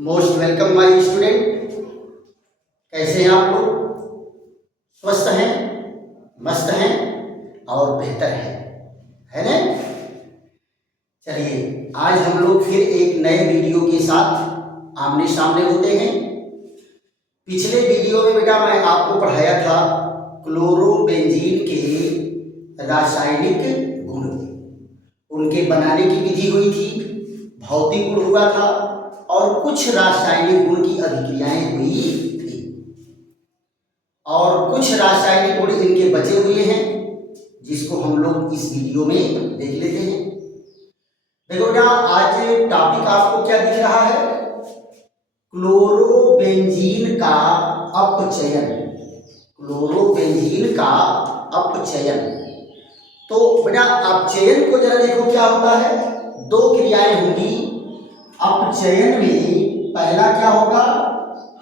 Most welcome my student. कैसे हैं आप लोग? स्वस्थ हैं, मस्त हैं और बेहतर है ना? चलिए आज हम लोग फिर एक नए वीडियो के साथ आमने सामने होते हैं। पिछले वीडियो में बेटा मैं आपको पढ़ाया था क्लोरोबेंजीन के रासायनिक गुण, उनके बनाने की विधि हुई थी, भौतिक गुण हुआ था और कुछ रासायनिक गुण की अभिक्रियाएं हुई थी और कुछ रासायनिक गुण इनके बचे हुए हैं जिसको हम लोग इस वीडियो में देख लेते हैं। देखो बेटा आज टॉपिक आपको क्या दिख रहा है? क्लोरोबेंजीन का अपचयन। क्लोरोबेंजीन का अपचयन। तो बेटा अपचयन को जरा देखो क्या होता है। दो क्रियाएं होंगी अपचयन में। पहला क्या होगा?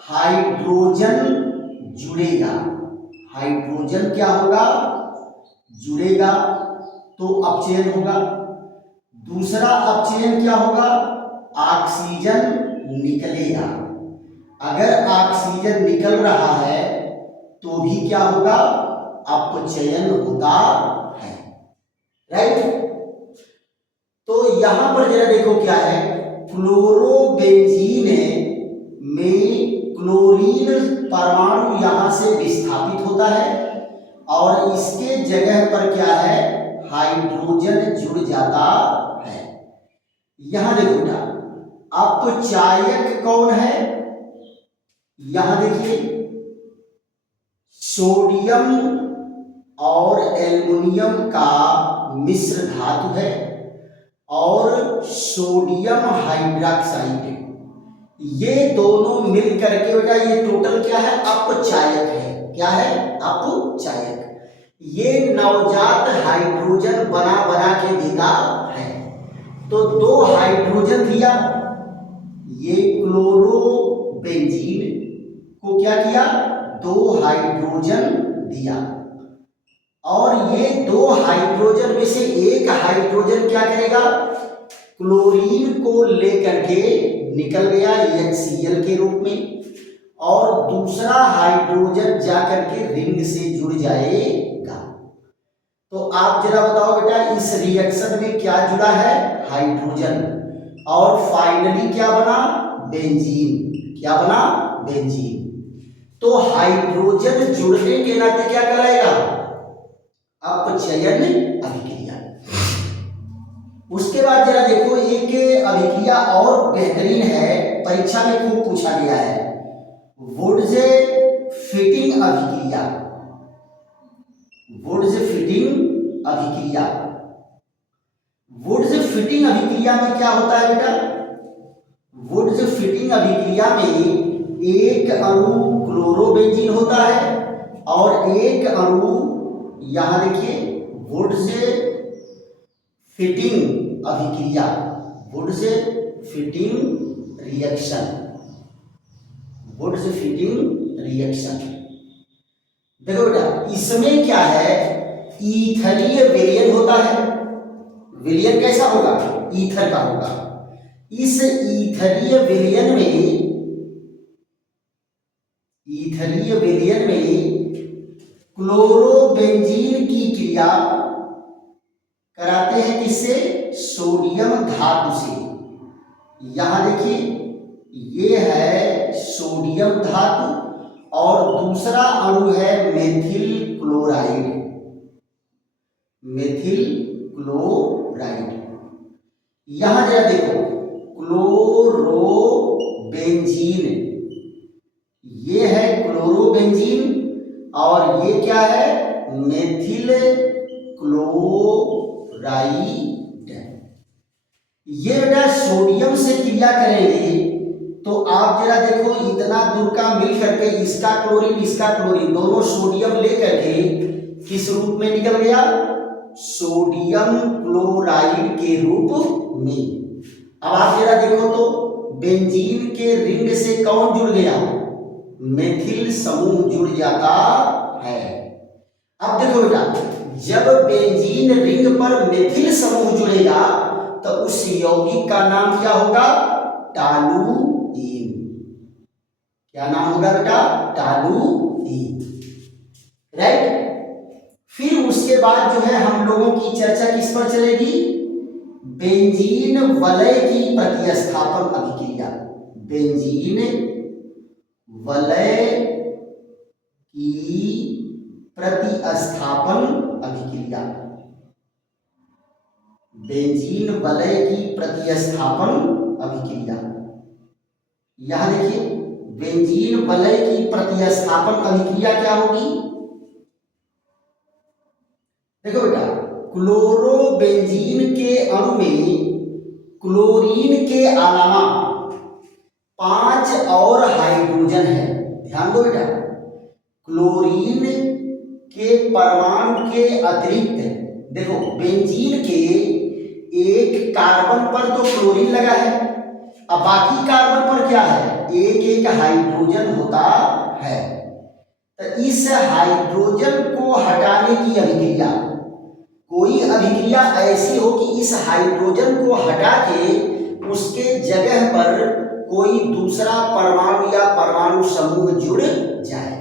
हाइड्रोजन जुड़ेगा। हाइड्रोजन क्या होगा? जुड़ेगा तो अपचयन होगा। दूसरा अपचयन क्या होगा? ऑक्सीजन निकलेगा। अगर ऑक्सीजन निकल रहा है तो भी क्या होगा? अपचयन होता है। राइट? तो यहां पर जरा देखो क्या है। क्लोरोबेंजीन में क्लोरीन परमाणु यहां से विस्थापित होता है और इसके जगह पर क्या है? हाइड्रोजन जुड़ जाता है। यहां देखो बेटा अपचायक कौन है? यहां देखिए सोडियम और एल्युमिनियम का मिश्र धातु है और सोडियम हाइड्रोक्साइड, ये दोनों मिल करके बेटा ये टोटल क्या है? अपचायक है। क्या है? अपचायक। ये नवजात हाइड्रोजन बना बना के देता है। तो दो हाइड्रोजन दिया, ये क्लोरोबेंजीन को क्या किया? दो हाइड्रोजन दिया और ये दो हाइड्रोजन में से एक हाइड्रोजन क्या करेगा? क्लोरीन को लेकर के निकल गया HCl के रूप में और दूसरा हाइड्रोजन जाकर के रिंग से जुड़ जाएगा। तो आप जरा बताओ बेटा इस रिएक्शन में क्या जुड़ा है? हाइड्रोजन। और फाइनली क्या बना? बेंजीन। क्या बना? बेंजीन। तो हाइड्रोजन जुड़ने के नाते क्या कहलाएगा? अपचयन अभिक्रिया। उसके बाद जरा देखो एक अभिक्रिया और बेहतरीन है, परीक्षा में खूब पूछा गया है, वुड्स फिटिंग अभिक्रिया। वुड्स फिटिंग अभिक्रिया। वुड्स फिटिंग अभिक्रिया में क्या होता है बेटा? वुड्स फिटिंग अभिक्रिया में एक अणु क्लोरोबेंजीन होता है और एक अणु यहां देखिए वुड्स फिटिंग अभिक्रिया, Wurtz Fittig reaction. Wurtz Fittig reaction देखो बेटा इसमें क्या है? ईथरीय विलयन होता है। विलयन कैसा होगा? ईथर का होगा। इस ईथरीय विलयन में क्लोरोबेंजीन की क्रिया कराते हैं किससे? सोडियम धातु से। यहां देखिए ये है सोडियम धातु और दूसरा अणु है मेथिल क्लोराइड। Methyl chloride. यहां जरा देखो क्लोरोबेंजीन, ये है क्लोरोबेंजीन और ये क्या है? Methyl chloride. ये बेटा सोडियम से क्रिया करेंगे तो आप जरा देखो इतना दूर का मिल करके इसका क्लोरीन इसका क्लोरीन दोनों सोडियम लेकर के किस रूप में निकल गया? सोडियम क्लोराइड के रूप में। अब आप जरा देखो तो बेंजीन के रिंग से कौन जुड़ गया? मेथिल समूह जुड़ जाता है। अब देखो बेटा जब बेंजीन रिंग पर मेथिल समूह जुड़ेगा तो उस यौगिक का नाम क्या होगा? टालू क्या नाम होगा बेटा? टॉलुइन। राइट। फिर उसके बाद जो है हम लोगों की चर्चा किस पर चलेगी? बेंजीन वलय की प्रतिस्थापन अभिक्रिया। बेंजीन वलय की प्रतिस्थापन अभिक्रिया। बेंजीन वलय की प्रतिस्थापन अभिक्रिया। यहां देखिए, बेंजीन वलय की प्रतिस्थापन अभिक्रिया क्या होगी? देखो बेटा, क्लोरोबेंजीन के अणु में क्लोरीन के अलावा 5 और हाइड्रोजन है। ध्यान दो बेटा, क्लोरीन के परमाणु के अतिरिक्त देखो, बेंजीन के एक कार्बन पर तो क्लोरीन लगा है, अब बाकी कार्बन पर क्या है? एक एक हाइड्रोजन होता है। तो इस हाइड्रोजन को हटाने की अभिक्रिया, कोई अभिक्रिया ऐसी हो कि इस हाइड्रोजन को हटा के उसके जगह पर कोई दूसरा परमाणु या परमाणु समूह जुड़ जाए,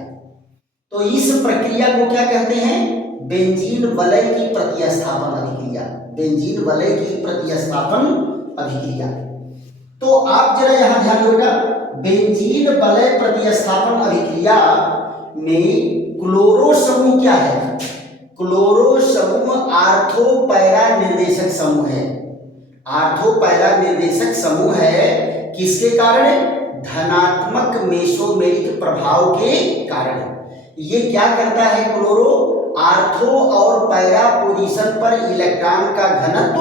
तो इस प्रक्रिया को क्या कहते हैं? बेंजीन वलय की प्रतिस्थापन अभिक्रिया। बेंजीन वलय की प्रतिस्थापन अभिक्रिया। तो आप जरा यहां ध्यान दो बेटा, बेंजीन वलय प्रतिस्थापन अभिक्रिया में क्लोरो समूह क्या है? क्लोरो समूह आर्थो पैरा निर्देशक समूह है। आर्थो पैरा निर्देशक समूह है किसके कारण? धनात्मक मेसोमेरिक प्रभाव के कारण। ये क्या करता है? क्लोरो आर्थो और पैरा पोजीशन पर इलेक्ट्रॉन का घनत्व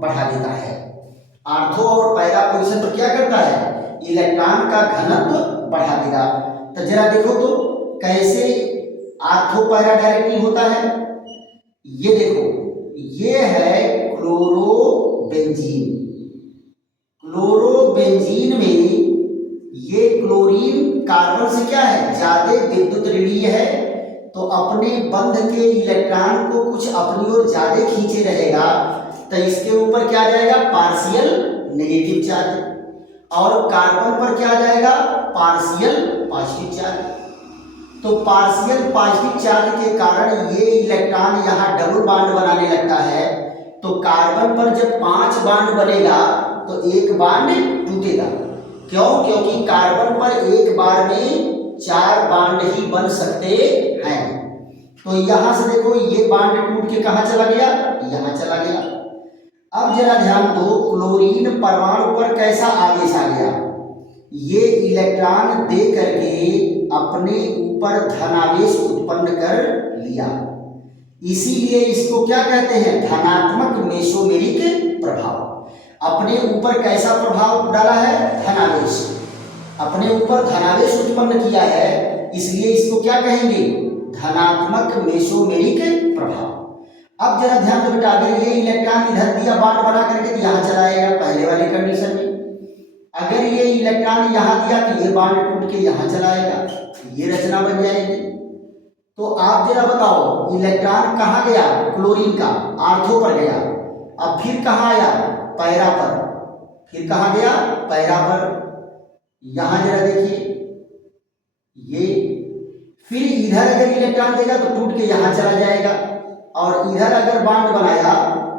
बढ़ा देता है। आर्थो और पैरा पोजीशन पर क्या करता है? इलेक्ट्रॉन का घनत्व बढ़ा देगा। तो जरा देखो तो कैसे आर्थो पैरा डायरेक्टली होता है। ये देखो, ये है क्लोरोबेंजीन। क्लोरोबेंजीन में ये क्लोरीन कार्बन से क्या है? ज्यादा विद्युत ऋणीय है, तो अपने बंध के इलेक्ट्रॉन को कुछ अपनी ओर ज्यादा खींचे रहेगा, तो इसके ऊपर क्या जाएगा? पार्शियल नेगेटिव चार्ज, और कार्बन पर क्या जाएगा? Partial positive charge. तो पार्शियल पॉजिटिव चार्ज के कारण ये इलेक्ट्रॉन यहाँ डबल बॉन्ड बनाने लगता है। तो कार्बन पर जब 5 बॉन्ड बनेगा तो एक बॉन्ड टूटेगा। क्यों? क्योंकि कार्बन पर एक बार में 4 बॉन्ड ही बन सकते हैं। तो यहां से देखो, ये बॉन्ड टूट के कहां चला गया? यहां चला गया। अब जरा ध्यान दो, क्लोरीन परमाणु पर कैसा आवेश आ गया? ये इलेक्ट्रॉन दे करके अपने ऊपर धनावेश उत्पन्न कर लिया, इसीलिए इसको क्या कहते हैं? धनात्मक मेसोमेरिक प्रभाव। अपने ऊपर कैसा प्रभाव डाला है? धनावेश। अपने ऊपर धनावेश उत्पन्न किया है, इसलिए इसको क्या कहेंगे? धनात्मक मेसोमेरिक प्रभाव। अब जरा ध्यान दो बेटा, अगर ये इलेक्ट्रॉन इधर दिया बॉन्ड बना करके यहां चलाएगा पहले वाली कंडीशन में, अगर ये इलेक्ट्रॉन यहां दिया तो ये बॉन्ड टूट के यहां चलाएगा, ये रचना बन जाएगी। तो आप जरा बताओ, इलेक्ट्रॉन कहां गया? क्लोरीन का आर्थो पर गया, अब फिर कहां आया? पैरा पर, फिर कहां गया? पैरा पर। यहां जरा देखिए, ये फिर इधर अगर इलेक्ट्रॉन देगा तो टूट के यहां चला जाएगा, और इधर अगर बॉन्ड बनाया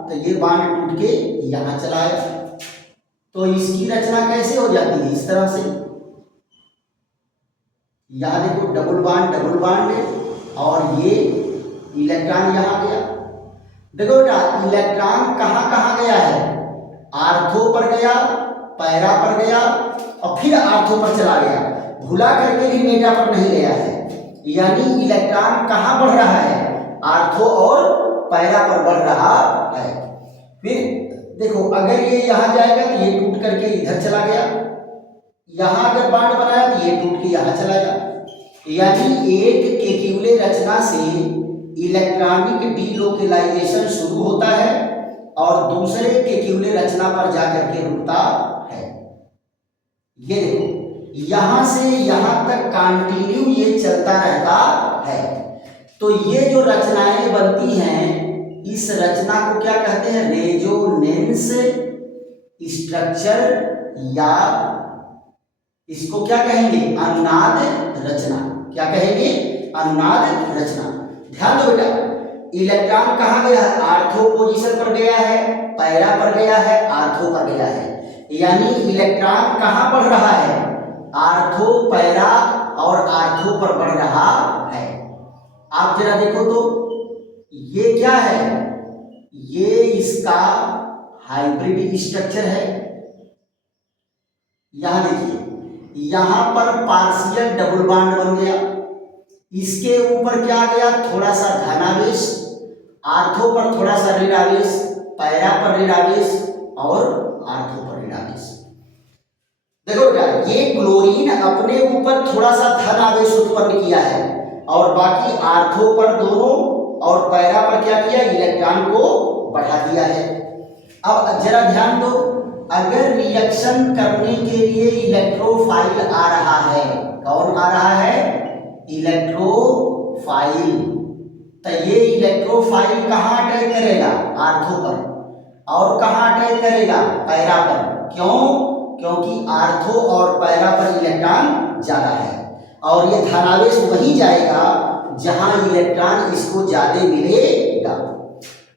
तो ये बॉन्ड टूट के यहां चला आया। तो इसकी रचना कैसे हो जाती है? इस तरह से। यहां देखो, डबल बॉन्ड, और ये इलेक्ट्रॉन यहां गया। देखो बेटा, इलेक्ट्रॉन कहां कहां गया है? आर्थो पर गया, पैरा पर गया, और फिर आर्थो पर चला गया। भुला करके भी मेटा पर नहीं गया है। यानी इलेक्ट्रॉन कहां बढ़ रहा है? आर्थो और पैरा पर बढ़ रहा है। फिर देखो, अगर ये यहां जाएगा तो ये टूट करके इधर चला गया, यहां अगर बॉन्ड बनाया तो ये टूट के यहां चला गया। यानी एक केक्यूले रचना से इलेक्ट्रॉनिक डीलोकेलाइजेशन शुरू होता है और दूसरे केक्यूले रचना पर जाकर के रुकता है। ये देखो, यहां से यहां तक कंटिन्यू ये चलता रहता है। तो ये जो रचनाएं बनती हैं, इस रचना को क्या कहते हैं? रेजोनेंस स्ट्रक्चर या इसको क्या कहेंगे? अनुनाद रचना। क्या कहेंगे? अनुनाद रचना। ध्यान दो बेटा, इलेक्ट्रॉन कहाँ गया है? आर्थो पोजीशन पर गया है, पैरा पर गया है, आर्थो पर गया है। यानी इलेक्ट्रॉन कहाँ बढ़ रहा है? आर्थो, पैरा और आर्थो पर बढ़ रहा है। आप जरा देखो तो ये क्या है? ये इसका हाइब्रिड स्ट्रक्चर है। यहां देखिए, यहां पर पार्शियल डबल बॉन्ड बन गया, इसके ऊपर क्या गया? थोड़ा सा धनावेश, आर्थो पर थोड़ा सा ऋणावेश, पैरा पर ऋणावेश और आर्थो पर ऋणावेश। देखो बेटा, ये क्लोरीन अपने ऊपर थोड़ा सा धन आवेश उत्पन्न किया है और बाकी आर्थो पर दोनों और पैरा पर क्या किया? इलेक्ट्रॉन को बढ़ा दिया है। अब जरा ध्यान दो, अगर रिएक्शन करने के लिए इलेक्ट्रोफाइल आ रहा है, कौन आ रहा है? इलेक्ट्रोफाइल। तो ये इलेक्ट्रोफाइल कहाँ अटैक करेगा? आर्थो पर। और कहाँ अटैक करेगा? पैरा पर। क्यों? क्योंकि आर्थो और पैरा पर इलेक्ट्रॉन ज्यादा है और ये धनावेश वहीं जाएगा जहां इलेक्ट्रॉन इसको ज्यादा मिलेगा।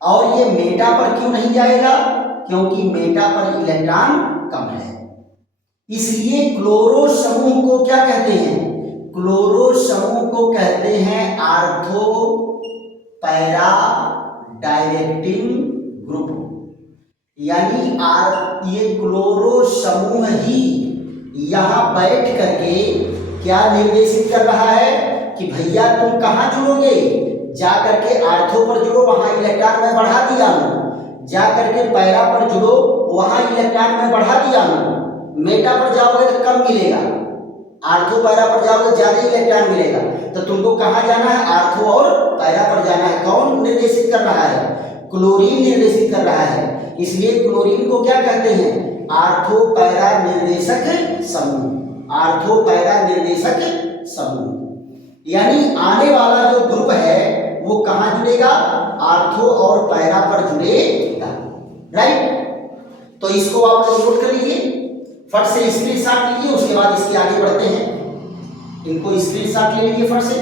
और ये मेटा पर क्यों नहीं जाएगा? क्योंकि मेटा पर इलेक्ट्रॉन कम है। इसलिए क्लोरो समूह को क्या कहते हैं? क्लोरो समूह को कहते हैं आर्थो पैरा डायरेक्टिंग ग्रुप। यानी ये क्लोरो समूह ही यहां बैठ करके क्या निर्देशित कर रहा है कि भैया तुम कहां जुड़ोगे? जा करके आर्थो पर जुड़ो, वहां इलेक्ट्रॉन में बढ़ा दिया हूं। जा करके पैरा पर जुड़ो, वहां इलेक्ट्रॉन में बढ़ा दिया हूं। मेटा पर जाओगे तो कम मिलेगा, आर्थो पैरा पर जाओगे ज्यादा इलेक्ट्रॉन मिलेगा। तो तुमको कहां जाना है? आर्थो और पैरा पर जाना है। कौन निर्देशित कर रहा है? क्लोरीन निर्देशित कर रहा है। इसलिए क्लोरीन को क्या कहते हैं? आर्थो पैरा निर्देशक समूह। आर्थो पैरा निर्देशक समूह। यानी आने वाला जो ग्रुप है वो कहां जुड़ेगा? आर्थो और पैरा पर जुड़ेगा। राइट? तो इसको आप लोग नोट कर लीजिए, फट से स्क्रीनशॉट लीजिए, उसके बाद इसके आगे बढ़ते हैं। इनको स्क्रीनशॉट ले लीजिए फट से।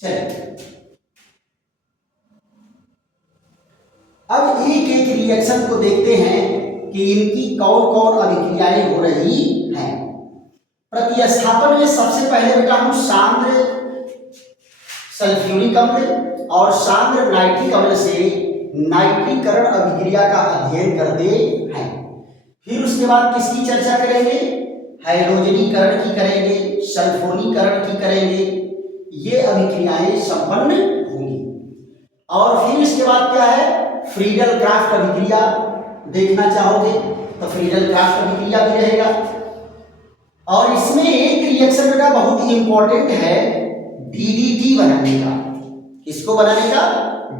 चलिए, अब एक एक रिएक्शन को देखते हैं कि इनकी कौन कौन अभिक्रियाएं हो रही हैं। प्रतिस्थापन में सबसे पहले बेटा हम सांद्र सल्फ्यूरिक अम्ल और सांद्र नाइट्रिक अम्ल से नाइट्रीकरण अभिक्रिया का अध्ययन करते हैं। फिर उसके बाद किसकी चर्चा करेंगे? हाइड्रोजनीकरण की करेंगे, सल्फोनीकरण की करेंगे। ये अभिक्रियाएं संपन्न होंगी। और फिर इसके बाद क्या है? फ्रीडल क्राफ्ट अभिक्रिया देखना चाहोगे तो फ्रीडल क्राफ्ट अभिक्रिया भी रहेगा। और इसमें एक रिएक्शन बेटा बहुत इंपॉर्टेंट है, डीडीटी बनाने का। किसको बनाने का?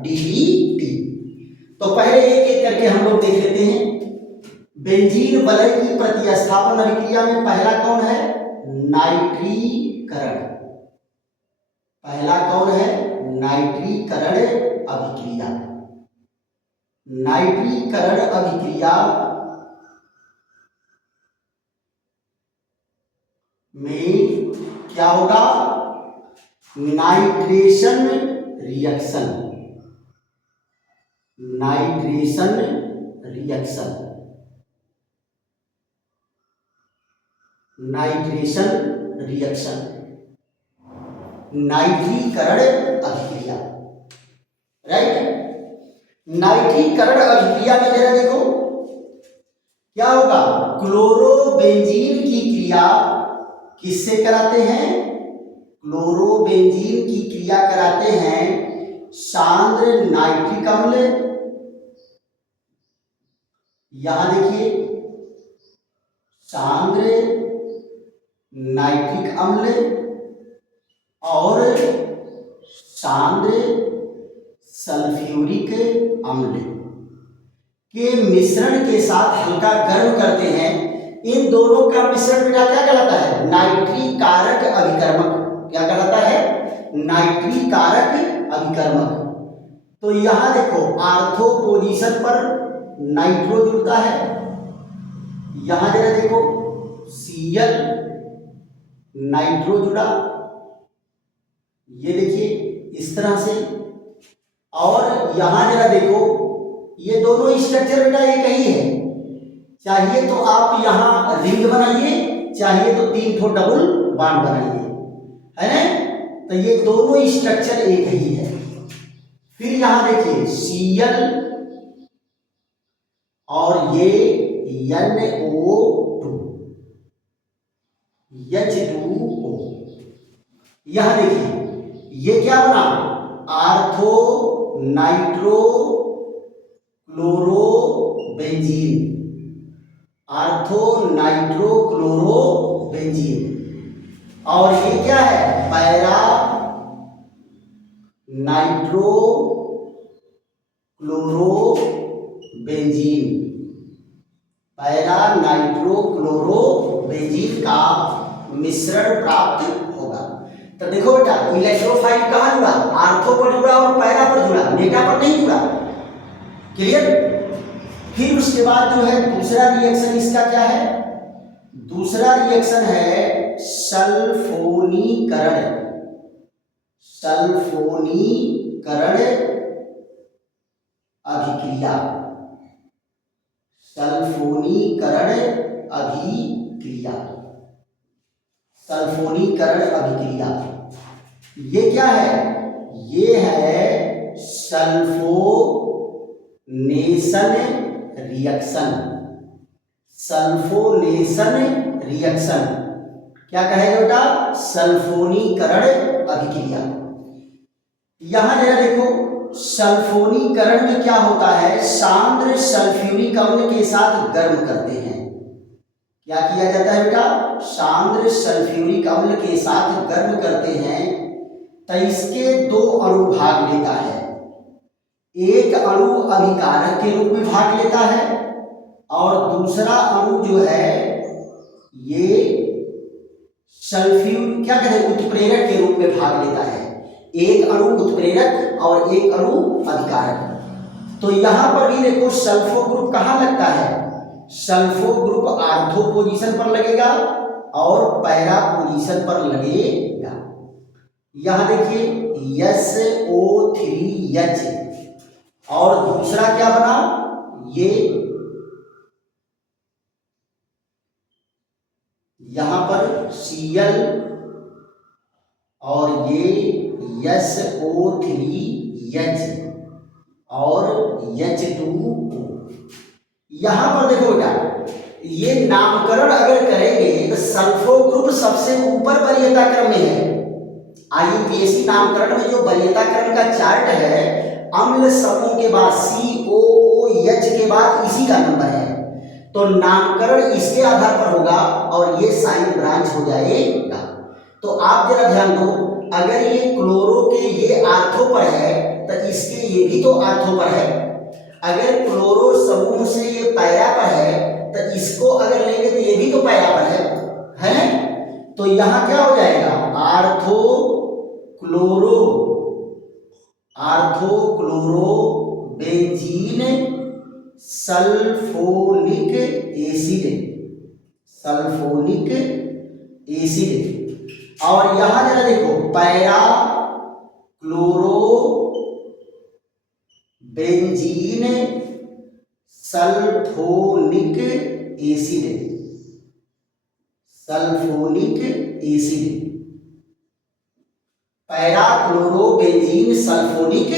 डीडीटी। तो पहले एक एक करके हम लोग देख लेते हैं। बेंजीन वलय की प्रतिस्थापन अभिक्रिया में पहला कौन है? नाइट्रीकरण। पहला कौन है? नाइट्रीकरण अभिक्रिया। नाइट्रीकरण अभिक्रिया में क्या होगा? Nitration reaction. Nitration reaction. Nitration reaction, नाइट्रीकरण अभिक्रिया। राइट? नाइट्रीकरण अभिक्रिया में जरा देखो क्या होगा? क्लोरोबेंजीन की क्रिया किससे कराते हैं? क्लोरोबेंजीन की क्रिया कराते हैं सांद्र नाइट्रिक अम्ल। यहां देखिए, सांद्र नाइट्रिक अम्ल और सांद्र सल्फ्यूरिक अम्ल के मिश्रण के साथ हल्का गर्म करते हैं। इन दोनों का मिश्रण बेटा क्या कहलाता है? नाइट्रीकारक अभिकर्मक। क्या कहलाता है? नाइट्रीकारक अभिकर्मक। तो यहां देखो, आर्थो पोजीशन पर नाइट्रो जुड़ता है। यहां जरा देखो, Cl नाइट्रो जुड़ा, ये देखिए इस तरह से। और यहां जरा देखो, ये दोनों स्ट्रक्चर बेटा एक ही है, चाहिए तो आप यहां रिंग बनाइए, चाहिए तो 3 ठो डबल बॉन्ड बनाइए, है ना। तो ये दोनों स्ट्रक्चर एक ही है। फिर यहां देखिए Cl और ये NO2 H2O, यह देखिए ये क्या बना, ortho nitro chloro benzene, ortho nitro chloro benzene. और ये क्या है, para nitro chloro benzene, para nitro chloro benzene का मिश्रण प्राप्त होगा। तो देखो बेटा, इलेक्ट्रोफाइल कहाँ जुड़ा, आर्थो पर जुड़ा और पैरा पर जुड़ा, मेटा पर नहीं जुड़ा। क्लियर। फिर उसके बाद जो है दूसरा रिएक्शन इसका क्या है, दूसरा रिएक्शन है सल्फोनीकरण, सल्फोनीकरण अभिक्रिया, सल्फोनीकरण अभिक्रिया, सल्फोनीकरण अभिक्रिया। ये क्या है, ये है सल्फोनेशन रिएक्शन, सल्फोनेशन रिएक्शन। क्या कहेगा बेटा, सल्फोनीकरण अभिक्रिया। यहां जरा देखो, सल्फोनीकरण में क्या होता है, सांद्र सल्फ्यूरिक अम्ल के साथ गर्म करते हैं। क्या किया जाता है बेटा, सांद्र सल्फ्यूरिक अम्ल के साथ गर्म करते हैं, तो इसके 2 अणु भाग लेता है। एक अणु अभिकारक के रूप में भाग लेता है और दूसरा अणु जो है ये सल्फ्यूर क्या कहते हैं, उत्प्रेरक के रूप में भाग लेता है। एक अणु उत्प्रेरक और एक अणु अभिकारक। तो यहां पर भी देखो सल्फो ग्रुप कहां लगता है, सल्फो ग्रुप आर्थो पोजीशन पर लगेगा और पैरा पोजीशन पर लगेगा। यहां देखिए SO3H और दूसरा क्या बना, ये यहां पर Cl और ये SO3H और H2O। यहां पर देखो बेटा, ये नामकरण अगर करेंगे तो सल्फो ग्रुप सबसे ऊपर वरीयता क्रम में है। IUPAC नामकरण में जो वरीयता क्रम का चार्ट है, अम्ल समूह के बाद COOH के बाद इसी का नंबर है, तो नामकरण इसके आधार पर होगा और ये साइड ब्रांच हो जाएगा। तो आप जरा ध्यान दो, अगर ये क्लोरो के ये आर्थो पर है तो इसके ये भी तो आर्थो पर है। अगर क्लोरो समूह से ये पैरा पर है तो इसको अगर लेंगे तो ये भी तो पैरा पर है। तो यहां क्या हो जाएगा, ortho chloro benzene sulphonic acid, sulphonic acid. और यहां जरा देखो, para chloro benzene sulphonic acid, sulphonic acid, para chloro benzene sulphonic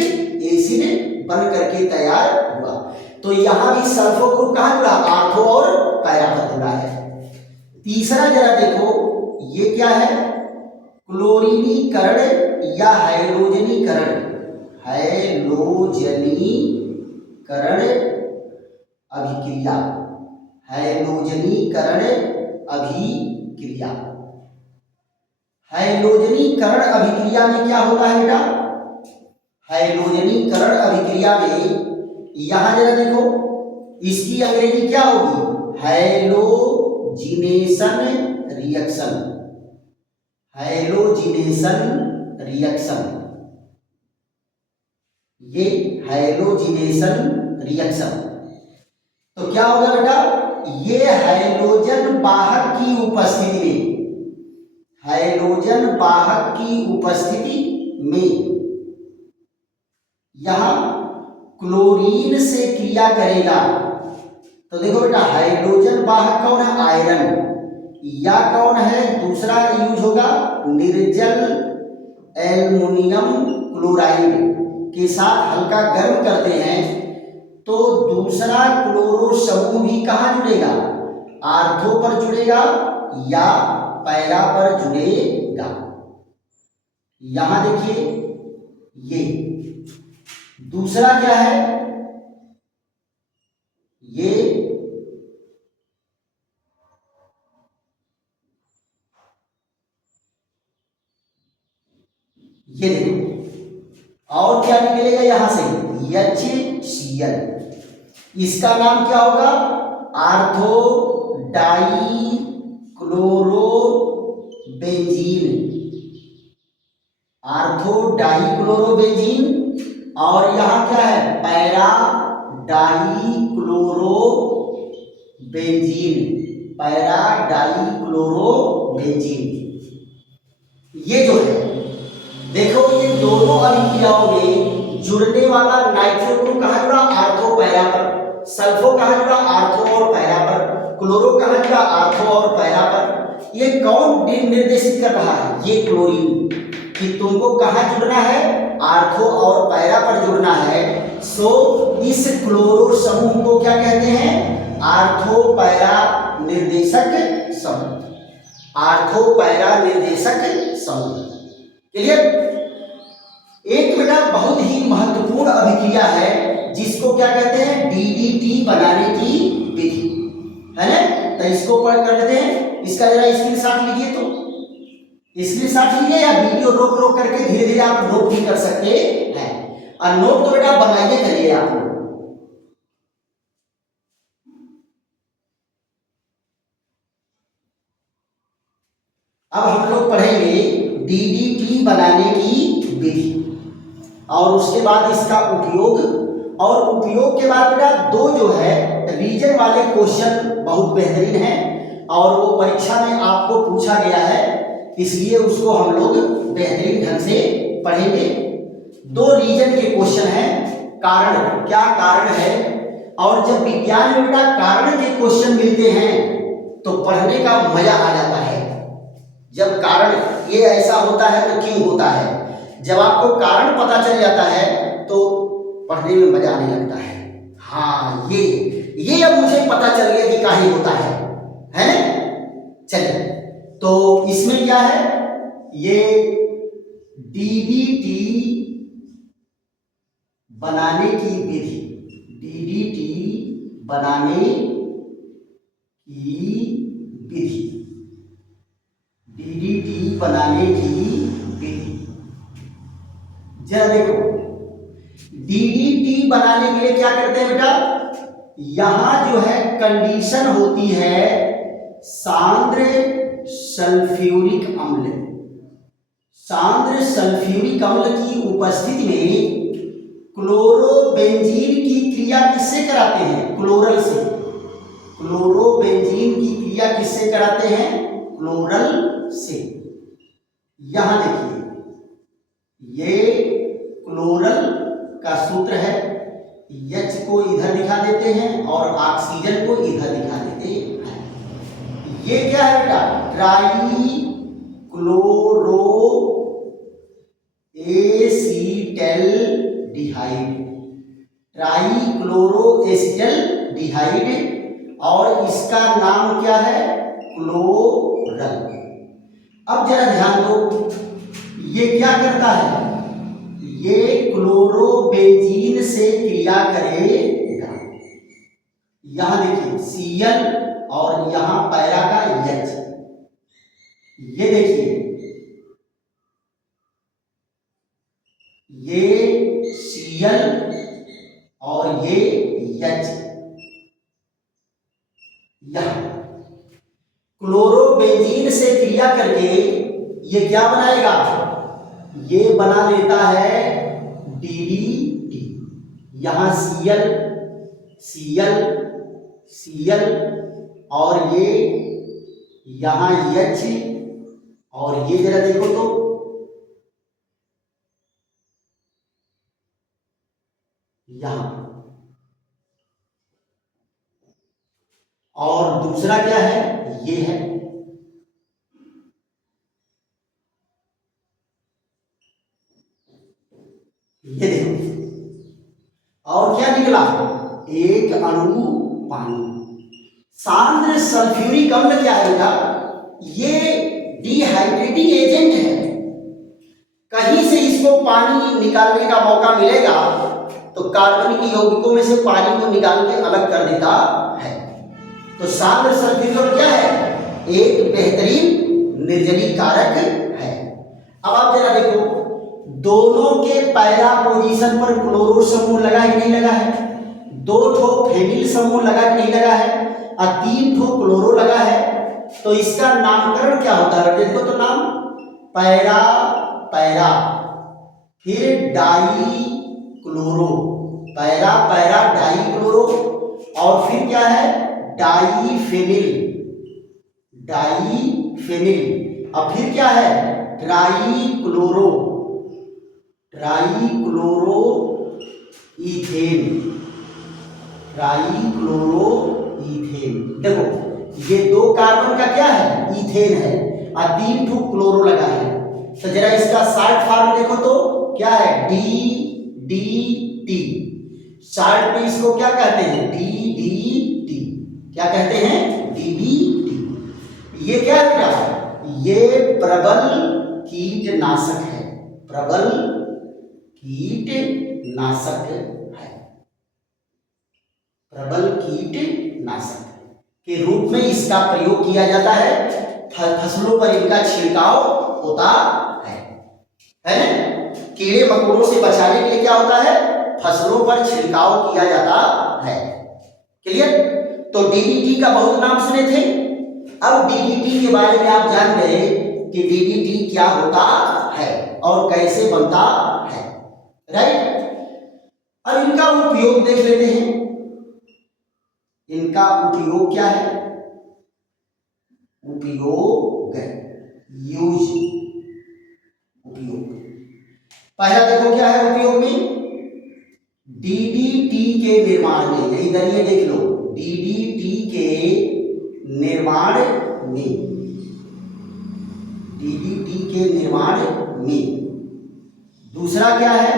acid बन करके तैयार हुआ। तो यहां भी सल्फो ग्रुप कहां जुड़ा, आर्थो और पैरा पर जुड़ा है। तीसरा जरा देखो, ये क्या है, क्लोरीनीकरण या हैलोजनीकरण, हैलोजनीकरण अभिक्रिया, हैलोजनीकरण अभिक्रिया। हैलोजनीकरण अभिक्रिया में क्या होता है बेटा, हैलोजनीकरण अभिक्रिया में यहां जरा देखो, इसकी अंग्रेजी क्या होगी, हैलोजिनेशन रिएक्शन, हैलोजिनेशन रिएक्शन, ये हैलोजिनेशन रिएक्शन। तो क्या होगा बेटा, ये हैलोजन वाहक की उपस्थिति में, हैलोजन वाहक की उपस्थिति में यहां क्लोरीन से क्रिया करेगा। तो देखो बेटा, हाइड्रोजन वाहक कौन है? आयरन। या कौन है? दूसरा यूज होगा निर्जल एल्युमिनियम क्लोराइड के साथ हल्का गर्म करते हैं तो दूसरा क्लोरो समूह भी कहाँ जुड़ेगा? आर्थो पर जुड़ेगा या पैरा पर जुड़ेगा। यहां देखिए, ये दूसरा क्या है? ये देखो, और क्या निकलेगा यहां से? HCl। इसका नाम क्या होगा? Ortho dichlorobenzene, ortho dichlorobenzene. और यहां क्या है? Para dichlorobenzene, para dichlorobenzene. ये जो है, देखो, ये दोनों अभिक्रियाओं में जुड़ने वाला नाइट्रो ग्रुप कहां जुड़ा? आर्थो पैरा पर। सल्फो कहां जुड़ा? आर्थो और पैरा पर। क्लोरो कहां जुड़ा? आर्थो और पैरा पर। ये कौन निर्देशित कर रहा है? ये क्लोरीन, कि तुमको कहां जुड़ना है? आर्थो और पैरा पर जुड़ना है। सो इस क्लोरो समूह को क्या कहते हैं? आर्थो पैरा निर्देशक समूह, आर्थो पैरा निर्देशक समूह। क्लियर? एक बेटा बहुत ही महत्वपूर्ण अभिक्रिया है जिसको क्या कहते हैं? DDT बनाने की विधि है ना। तो इसको पढ़ कर लेते हैं। इसका जरा स्क्रीनशॉट लीजिए, तो स्क्रीनशॉट लीजिए या वीडियो रोक रोक करके धीरे धीरे आप नोट भी कर सकते हैं। और नोट तो बेटा बनाइए करिए आप लोग। अब हम लोग पढ़ेंगे DDT बनाने की विधि और उसके बाद इसका उपयोग। और उपयोग के बाद बेटा दो जो है रीजन वाले क्वेश्चन बहुत बेहतरीन हैं और वो परीक्षा में आपको पूछा गया है, इसलिए उसको हम लोग बेहतरीन ढंग से पढ़ेंगे। दो रीजन के क्वेश्चन हैं। कारण, क्या कारण है? और जब विज्ञान में बेटा कारण के क्वेश्चन मिलते हैं तो पढ़ने का मजा आ जाता है। जब कारण ये ऐसा होता है तो क्यों होता है, जब आपको कारण पता चल जाता है तो पढ़ने में मजा आने लगता है। हाँ, ये अब मुझे पता चल गया कि काहे होता है ना। चलिए, तो इसमें क्या है? ये DDT बनाने की विधि, DDT बनाने की विधि, DDT बनाने की विधि। जरा देखो, DDT बनाने के लिए क्या करते हैं बेटा? यहां जो है कंडीशन होती है सांद्र सल्फ्यूरिक अम्ल, सांद्र सल्फ्यूरिक अम्ल की उपस्थिति में क्लोरोबेंजीन की क्रिया किससे कराते हैं? क्लोरल से। क्लोरोबेंजीन की क्रिया किससे कराते हैं? क्लोरल से। यहां देखिए, ये क्लोरल का सूत्र है। H को इधर दिखा देते हैं और ऑक्सीजन को इधर दिखा देते हैं। ये क्या है बेटा? Try chloro acetaldehyde, try chloro acetaldehyde. और इसका नाम क्या है? क्लोरल। अब जरा ध्यान दो, ये क्या करता है? ये क्लोरोबेंजीन से क्रिया करेगा। यहां देखिए Cl और यहां पैरा का H। ये देखिए, ये Cl और ये H। यहां क्लोरोबेंजीन से क्रिया करके ये क्या बनाएगा? ये बना लेता है DDT। यहां Cl, Cl, Cl और ये यहाँ H, और ये जरा देखो तो यहाँ, और दूसरा क्या है, ये है। ये देखो, और क्या निकला, एक अणु पानी। सांद्र सल्फ्यूरिक अम्ल क्या है बेटा, ये डिहाइड्रेटिंग एजेंट है। कहीं से इसको पानी निकालने का मौका मिलेगा तो कार्बनिक यौगिकों में से पानी को निकाल के अलग कर देता है। तो सांद्र सल्फ्यूरिक अम्ल क्या है, एक बेहतरीन निर्जलीकारक है। अब आप जरा देखो, दोनों के पैरा पोजीशन पर क्लोरो समूह लगा है कि नहीं लगा है, दो ठो फेनिल समूह लगा कि नहीं लगा है, और तीन ठो क्लोरो लगा है। तो इसका नामकरण क्या होता है, देखो तो नाम, पैरा पैरा, फिर die chloro, para para die chloro, और फिर क्या है, डाई फेनिल, डाई फेनिल, और फिर क्या है, try chloro, try chloro ethane, try chloro ethane. देखो ये दो कार्बन का क्या है, इथेन है, और तीन ठो क्लोरो लगा है। तो जरा इसका शॉर्ट फॉर्म देखो तो क्या है, डी डी टी। शॉर्ट में इसको क्या कहते हैं, डी डी टी, क्या कहते हैं, डी डी टी। ये क्या है, ये प्रबल कीटनाशक है, प्रबल कीटनाशक है, प्रबल कीटनाशक के रूप में इसका प्रयोग किया जाता है। फसलों पर इनका छिड़काव होता है ना। कीड़े मकोड़ों से बचाने के लिए क्या होता है, फसलों पर छिड़काव किया जाता है। क्लियर। तो डीडीटी का बहुत नाम सुने थे। अब डीडीटी के बारे में आप जान गए कि डीडीटी क्या होता है और कैसे बनता है, राइट। अब इनका उपयोग देख लेते हैं। इनका उपयोग क्या है, उपयोग, यूज, उपयोग। पहला देखो क्या है उपयोग में, डीडीटी के निर्माण में, इधर ये देख लो, डीडीटी के निर्माण में, डीडीटी के निर्माण में। दूसरा क्या है,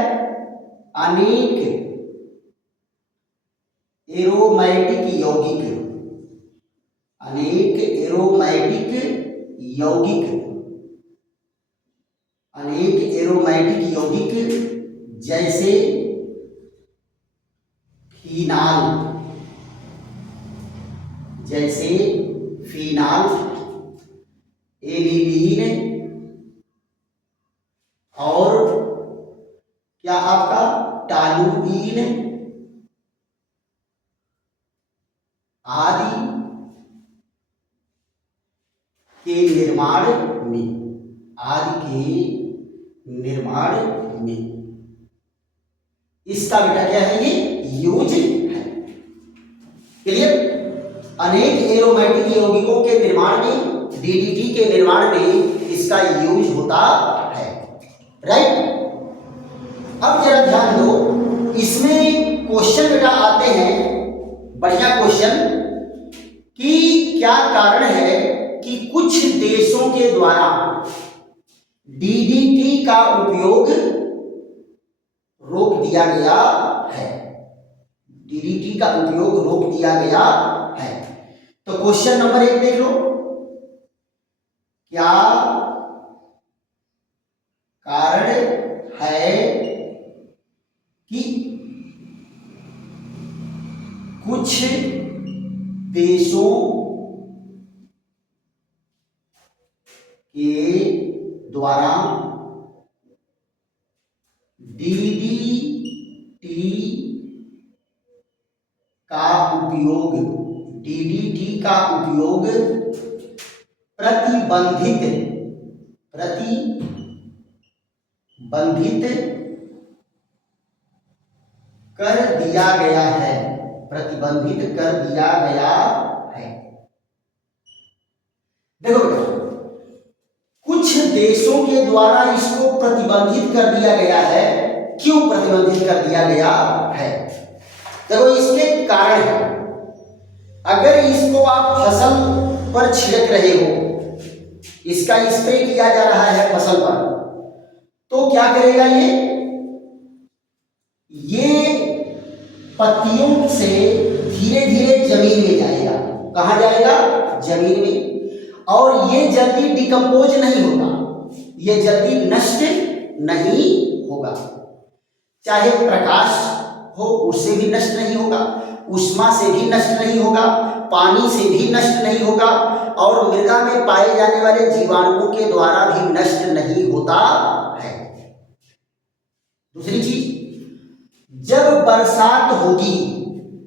अनेक एरोमेटिक यौगिक, अनेक एरोमेटिक यौगिक, अनेक एरोमेटिक यौगिक जैसे फिनाल, जैसे फिनाल, एनिलीन, और क्या आपका टालुइन आदि के निर्माण में, आदि के निर्माण में इसका बेटा क्या है, ये यूज है। क्लियर। अनेक एरोमेटिक यौगिकों के निर्माण में, डीडीटी के निर्माण में इसका यूज होता है, राइट। अब जरा ध्यान दो, इसमें क्वेश्चन बेटा आते हैं, बढ़िया क्वेश्चन, कि क्या कारण है कि कुछ देशों के द्वारा डीडीटी का उपयोग रोक दिया गया है, डीडीटी का उपयोग रोक दिया गया है। तो क्वेश्चन नंबर 1 देख लो, क्या कारण है कि कुछ देशों के द्वारा डीडीटी का उपयोग, डीडीटी का उपयोग प्रतिबंधित, प्रतिबंधित कर दिया गया है, प्रतिबंधित कर दिया गया है। देखो बेटा, कुछ देशों के द्वारा इसको प्रतिबंधित कर दिया गया है। क्यों प्रतिबंधित कर दिया गया है? देखो इसके कारण है। अगर इसको आप फसल पर छिड़क रहे हो, इसका स्प्रे किया जा रहा है फसल पर, तो क्या करेगा ये पत्तियों से धीरे धीरे जमीन में जाएगा। कहां जाएगा? जमीन में। और ये जल्दी डिकम्पोज नहीं होगा, ये जल्दी नष्ट नहीं होगा। चाहे प्रकाश हो उससे भी नष्ट नहीं होगा, उष्मा से भी नष्ट नहीं होगा, पानी से भी नष्ट नहीं होगा, और मृदा में पाए जाने वाले जीवाणुओं के द्वारा भी नष्ट नहीं होता है। दूसरी चीज, जब बरसात होगी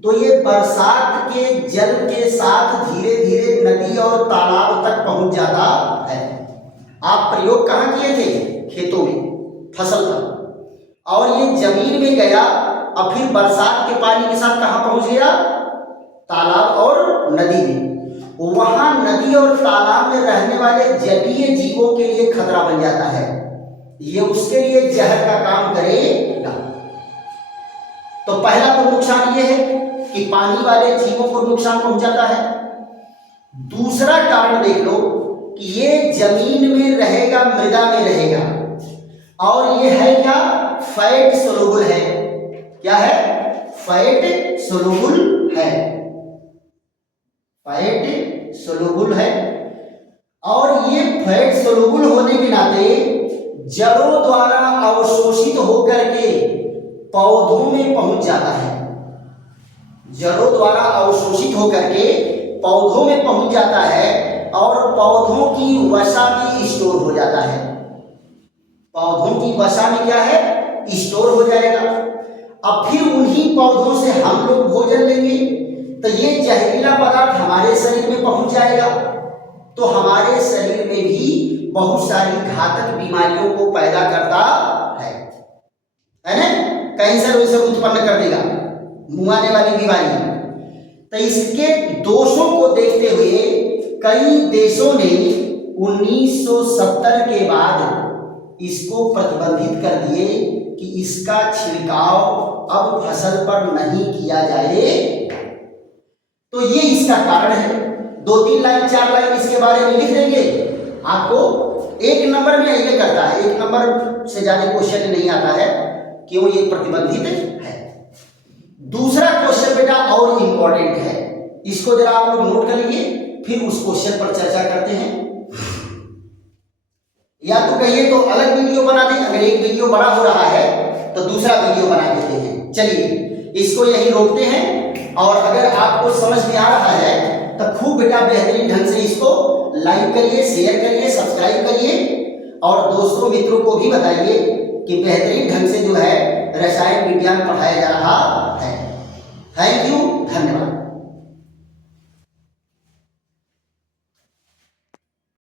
तो ये बरसात के जल के साथ धीरे धीरे नदी और तालाब तक पहुंच जाता है। आप प्रयोग कहां किए थे? खेतों में, फसल पर, और ये जमीन में गया और फिर बरसात के पानी के साथ कहां पहुंच गया? तालाब और नदी में। वहां नदी और तालाब में रहने वाले जलीय जीवों के लिए खतरा बन जाता है, ये उसके लिए जहर का काम करेगा। तो पहला तो नुकसान ये है कि पानी वाले जीवों को नुकसान पहुंचाता है। दूसरा कारण देख लो कि ये जमीन में रहेगा, मृदा में रहेगा, और ये है क्या? फैट सोलुबल है। क्या है? फैट सोलुबल है। फैट सोलुबल है, और ये फैट सोलुबल होने के नाते जड़ों द्वारा अवशोषित होकर के पौधों में पहुंच जाता है। जड़ों द्वारा अवशोषित होकर के पौधों में पहुंच जाता है, और पौधों की वसा भी स्टोर हो जाता है। पौधों की वसा में क्या है? स्टोर हो जाएगा। अब फिर उन्हीं पौधों से हम लोग भोजन लेंगे, तो ये जहरीला पदार्थ हमारे शरीर में पहुंच जाएगा, तो हमारे शरीर में भी बहुत सारी घातक बीमारियों को पैदा करता है ना? कैंसर वैसर उत्पन्न कर देगा, मुआने वाली बीमारी। तो इसके दोषों को देखते हुए कई देशों ने 1970 के बाद इसको प्रतिबंधित कर दिए कि इसका छिड़काव अब फसल पर नहीं किया जाए। तो ये इसका कारण है। 2-3 लाइन 4 लाइन इसके बारे में लिख देंगे, आपको 1 नंबर में ये करता है, 1 नंबर से ज्यादा क्वेश्चन नहीं आता है। क्यों ये प्रतिबंधित है? दूसरा क्वेश्चन बेटा और इंपॉर्टेंट है, इसको जरा आप लोग नोट कर लीजिए, फिर उस क्वेश्चन पर चर्चा करते हैं। या तो कहिए तो अलग वीडियो बना दें, अगर एक वीडियो बड़ा हो रहा है तो दूसरा वीडियो बना देते हैं। चलिए इसको यहीं रोकते हैं, और अगर आपको समझ में आ रहा है तो खूब बेटा बेहतरीन ढंग से इसको लाइक करिए, शेयर करिए, सब्सक्राइब करिए, और दोस्तों मित्रों को भी बताइए कि बेहतरीन ढंग से जो है रसायन विज्ञान पढ़ाया जा रहा है। Thank you.